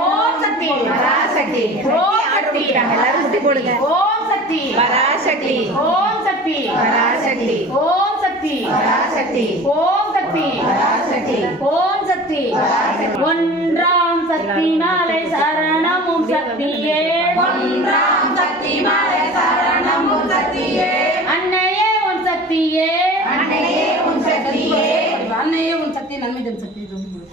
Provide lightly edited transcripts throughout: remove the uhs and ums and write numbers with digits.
ஓம் சக்தி பராசக்தி ஓம் சக்தி எல்லாரும் முட்டி போடுங்க. ஓம் சக்தி பராசக்தி ஓம் சக்தி பராசக்தி ஓம் சக்தி பராசக்தி ஓம் சக்தி பராசக்தி ஓம் சக்தி ஒன்றாம் சக்தி மாலை சரணம் ஓம் சக்தியே ஒன்றாம் சக்தி மாலை சரணம் ஓம் சக்தியே அன்னையே ஓம் சக்தியே அன்னையே உன் சக்தியே அன்னையே உன் சக்தி நன்மை தரும் சக்தி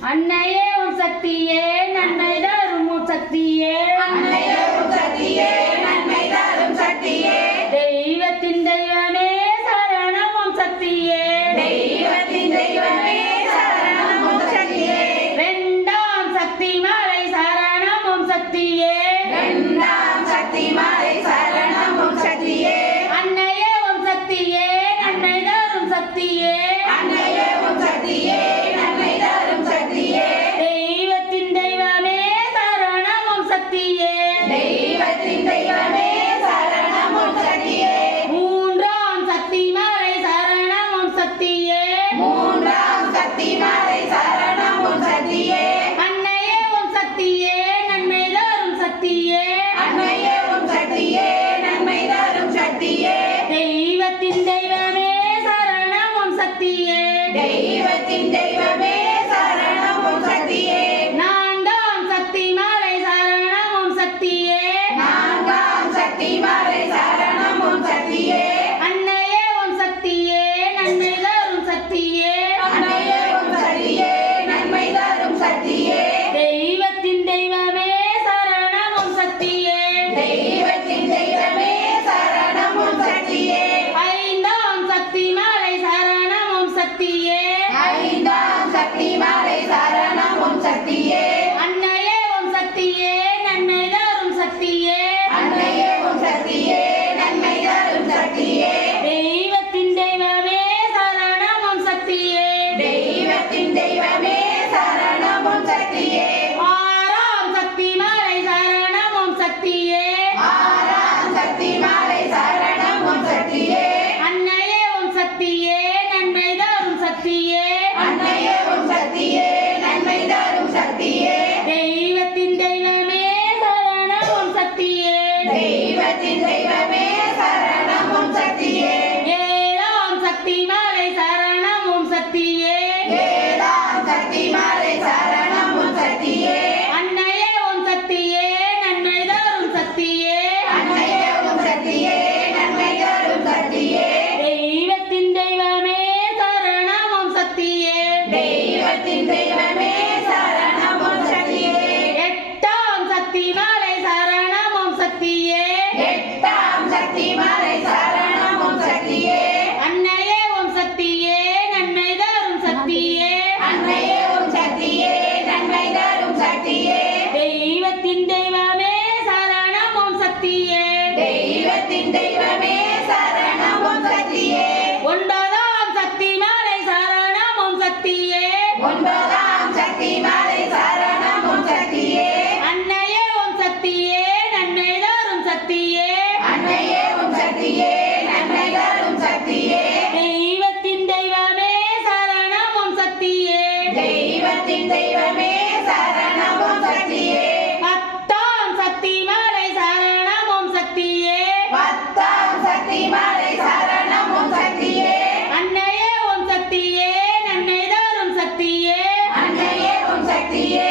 அன்னையே ஓம் சக்தியே நன்மை தரும் ஓம் சக்தியே அன்னையே உன் சக்தியே நன்மை தரும் சக்தியே தெய்வத்தின் தெய்வமே சரணம் ஓம் சக்தியே தெய்வத்தின் தெய்வமே சரணம் ஓம் சக்தியே இரண்டாம் சக்தி மாலை சரணம் ஓம் சக்தியே இரண்டாம் சக்தி மாலை சரணம் ஓம் சக்தியே அன்னையே ஓம் சக்தியே நன்மை தரும் சக்தியே அன்னையே உன் சக்தியே நன்மை தரும் சக்தியே தெய்வத்தின் தெய்வமே சரணம் ஓம் சக்தியே தெய்வத்தின் தெய்வமே சரணம் ஓம் சக்தியே மூன்றாம் சக்தி மாலை சரணம் ஓம் சக்தியே மூன்றாம் சக்தி மாலை சரணம் ஓம் சக்தியே அன்னையே ஓம் சக்தியே நன்மை தரும் சக்தியே அன்னையே உன் சக்தியே நன்மை தரும் சக்தியே தெய்வத்தின் தெய்வமே சரணம் ஓம் சக்தியே தெய்வத்தின் தெய்வமே சரணம் ஓம் சக்தியே நான்காம் சக்தி மாலை சரணம் ஓம் சக்தியே நான்காம் சக்தி மாலை சரணம் ஓம் சக்தியே அன்னையே ஓம் சக்தியே நன்மை தரும் சக்தியே அன்னையே உன் சக்தியே நன்மை தரும் சக்தியே தெய்வத்தின் தெய்வமே சரணம் ஓம் சக்தியே தெய்வத்தின் தெய்வமே சரணம் ஓம் சக்தியே ஐந்தாம் சக்தி மாலை சரணம் ஓம் சக்தியே ஐந்தாம் சக்தி மாலை சரணம் ஓம் சக்தியே அன்னையே ஓம் சக்தியே நன்மை தரும் சக்தியே அன்னையே உன் சக்தியே நன்மை தரும் சக்தியே தெய்வத்தின் தெய்வமே சரணம் ஓம் சக்தியே தெய்வத்தின் தெய்வமே சரணம் ஓம் சக்தியே ஆறாம் சக்தி மாலை சரணம் ஓம் சக்தியே ஆறாம் சக்தி மாலை சரணம் ஓம் சக்தியே அன்னையே ஓம் சக்தியே நன்மை தரும் சக்தியே அன்னையே உன் சக்தியே நன்மை தரும் சக்தியே தெய்வத்தின் தெய்வமே சரணம் ஓம் சக்தியே தெய்வத்தின் தெய்வமே சரணம் ஓம் சக்தியே ஏழாம் சக்தி மாலை சரணம் ஓம் சக்தியே ஏழாம் சக்தி மாலை சரணம் ஓம் சக்தியே அன்னையே ஓம் சக்தியே நன்மை தரும் சக்தியே அன்னையே உன் சக்தியே நன்மை தரும் சக்தியே தெய்வத்தின் தெய்வமே சரணம் ஓம் சக்தியே தெய்வத்தின் தெய்வமே சரணம் ஓம் சக்தியே எட்டாம் சக்தி மாலை சரணம் ஓம் சக்தியே எட்டாம் சக்தி மாலை சரணம் ஓம் சக்தியே அன்னையே ஓம் சக்தியே நன்மை தரும் சக்தியே அன்னையே உன் சக்தியே நன்மை தரும் சக்தியே தெய்வத்தின் தெய்வமே சரணம் ஓம் சக்தியே தெய்வத்தின் தெய்வமே சரணம் ஓம் சக்தியே ஒன்பதாம் சக்தி மாலை சரணம் ஓம் சக்தியே ஒன்பதாம் சக்தி மாலை சரணம் ஓம் சக்தியே அன்னையே ஓம் சக்தியே நன்மை தரும் சக்தியே அன்னையே உன் சக்தியே நன்மை தரும் சக்தியே தெய்வத்தின் தெய்வமே சரணம் ஓம் சக்தியே தெய்வத்தின் தெய்வமே சரணம் ஓம் சக்தியே பத்தாம் சக்தி மாலை சரணம் ஓம் சக்தியே பத்தாம் சக்தி மாலை சரணம் ஓம் சக்தியே அன்னையே ஓம் சக்தியே நன்மை தரும் சக்தியே அன்னையே உன் சக்தியே